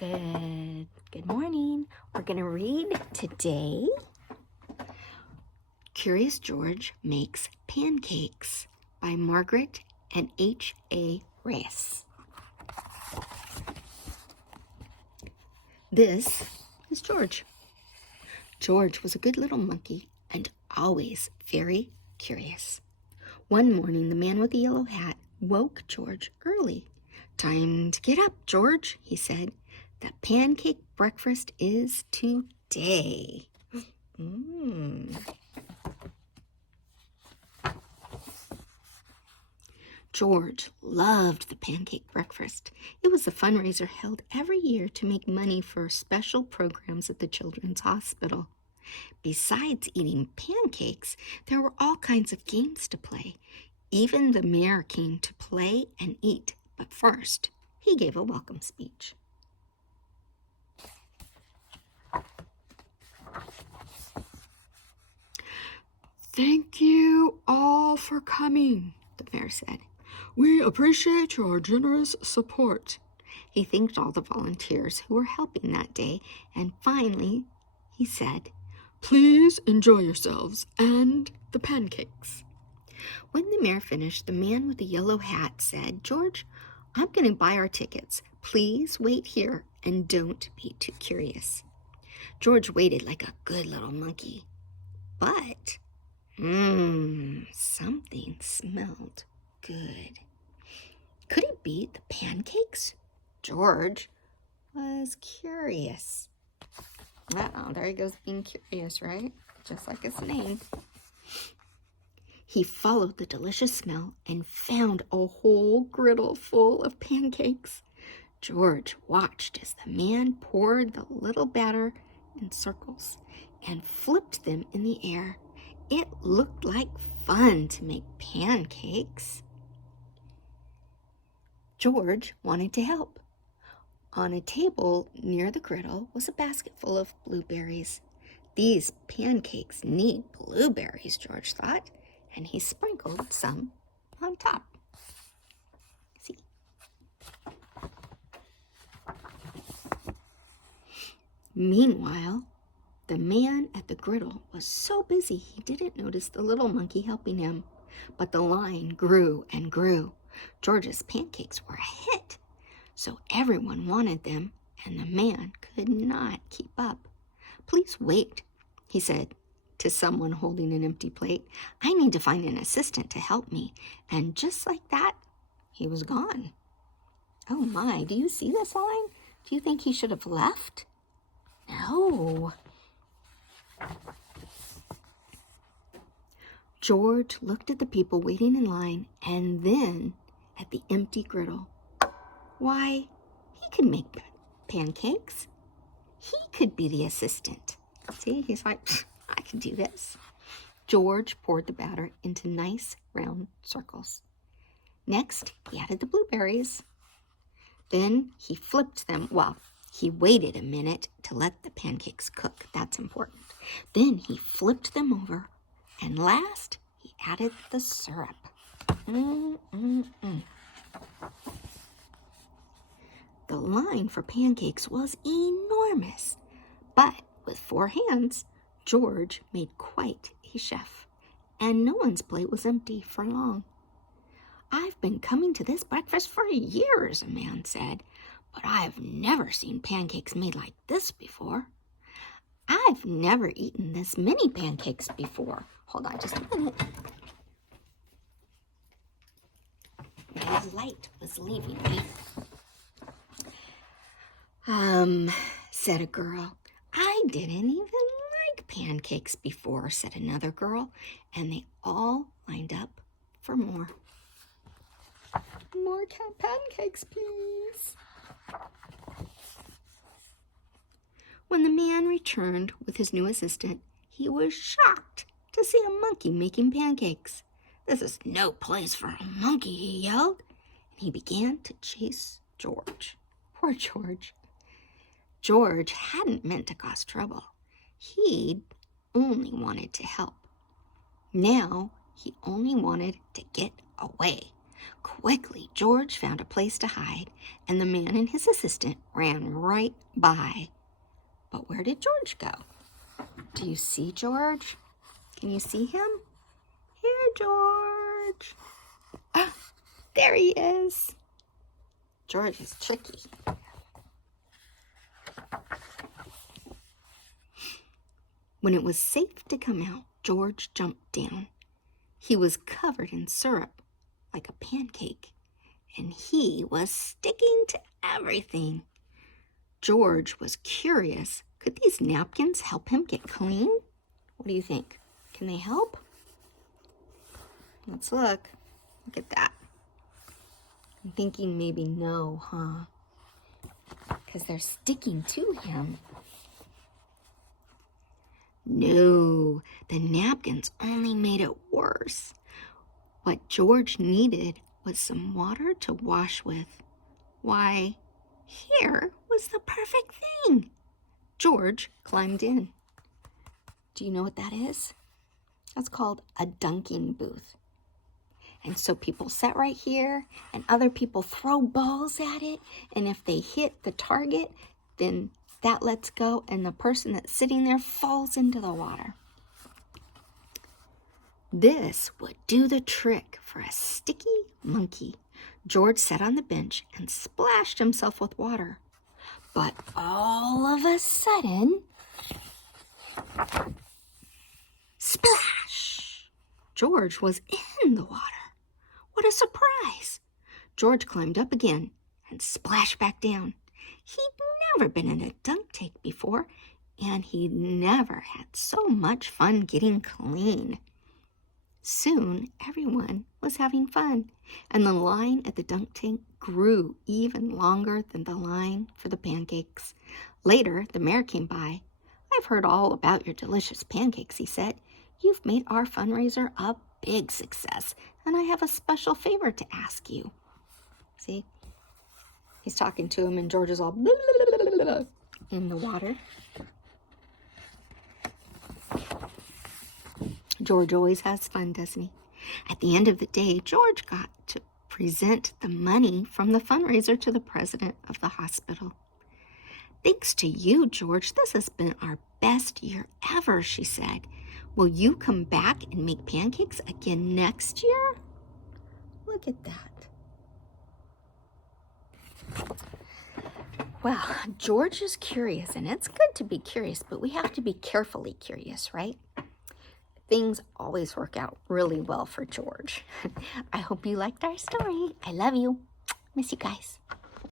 Good morning. We're going to read today Curious George Makes Pancakes by Margaret and H.A. Reyes. This is George. George was a good little monkey and always very curious. One morning, the man with the yellow hat woke George early. "Time to get up, George," he said. "The pancake breakfast is today." George loved the pancake breakfast. It was a fundraiser held every year to make money for special programs at the Children's Hospital. Besides eating pancakes, there were all kinds of games to play. Even the mayor came to play and eat, but first, he gave a welcome speech. "Thank you all for coming," the mayor said. "We appreciate your generous support." He thanked all the volunteers who were helping that day, and finally, he said, "Please enjoy yourselves and the pancakes." When the mayor finished, the man with the yellow hat said, "George, I'm going to buy our tickets. Please wait here and don't be too curious." George waited like a good little monkey. But, something smelled good. Could it be the pancakes? George was curious. There he goes being curious, right? Just like his name. He followed the delicious smell and found a whole griddle full of pancakes. George watched as the man poured the little batter in circles and flipped them in the air. It looked like fun to make pancakes. George wanted to help. On a table near the griddle was a basket full of blueberries. These pancakes need blueberries, George thought, and he sprinkled some on top. See? Meanwhile, the man at the griddle was so busy he didn't notice the little monkey helping him. But the line grew and grew. George's pancakes were a hit, so everyone wanted them, and the man could not keep up. "Please wait," he said to someone holding an empty plate. "I need to find an assistant to help me." And just like that, he was gone. Oh my, do you see this line? Do you think he should have left? No. George looked at the people waiting in line and then at the empty griddle. Why, he could make pancakes. He could be the assistant. See, he's like, I can do this. George poured the batter into nice round circles. Next, he added the blueberries. Then he flipped them. Well, he waited a minute to let the pancakes cook. That's important. Then he flipped them over. And last, he added the syrup. The line for pancakes was enormous. But with 4 hands, George made quite a chef. And no one's plate was empty for long. "I've been coming to this breakfast for years," a man said, "but I've never seen pancakes made like this before. I've never eaten this many pancakes before." Hold on just a minute. My light was leaving me. Said a girl. "I didn't even like pancakes before," said another girl, and they all lined up for more. "More pancakes, please." When the man returned with his new assistant, he was shocked to see a monkey making pancakes. "This is no place for a monkey," he yelled, and he began to chase George. Poor George. George hadn't meant to cause trouble. He'd only wanted to help. Now he only wanted to get away. Quickly, George found a place to hide, and the man and his assistant ran right by. But where did George go? Do you see George? Can you see him? Here, George. Ah, there he is. George is tricky. When it was safe to come out, George jumped down. He was covered in syrup like a pancake, and he was sticking to everything. George was curious. Could these napkins help him get clean? What do you think? Can they help? Let's look. Look at that. I'm thinking maybe no, huh? Because they're sticking to him. No, the napkins only made it worse. What George needed was some water to wash with. Why, here was the perfect thing. George climbed in. Do you know what that is? That's called a dunking booth. And so people sit right here, and other people throw balls at it, and if they hit the target, then that lets go, and the person that's sitting there falls into the water. This would do the trick for a sticky monkey. George sat on the bench and splashed himself with water. But all of a sudden, splash! George was in the water. What a surprise! George climbed up again and splashed back down. He'd never been in a dunk tank before, and he'd never had so much fun getting clean. Soon, everyone was having fun, and the line at the dunk tank grew even longer than the line for the pancakes. Later, the mayor came by. "I've heard all about your delicious pancakes," he said. "You've made our fundraiser a big success, and I have a special favor to ask you." See? He's talking to him, and George is all in the water. George always has fun, doesn't he? At the end of the day, George got to present the money from the fundraiser to the president of the hospital. "Thanks to you, George, this has been our best year ever," she said. "Will you come back and make pancakes again next year?" Look at that. Well, George is curious, and it's good to be curious, but we have to be carefully curious, right? Things always work out really well for George. I hope you liked our story. I love you. Miss you guys.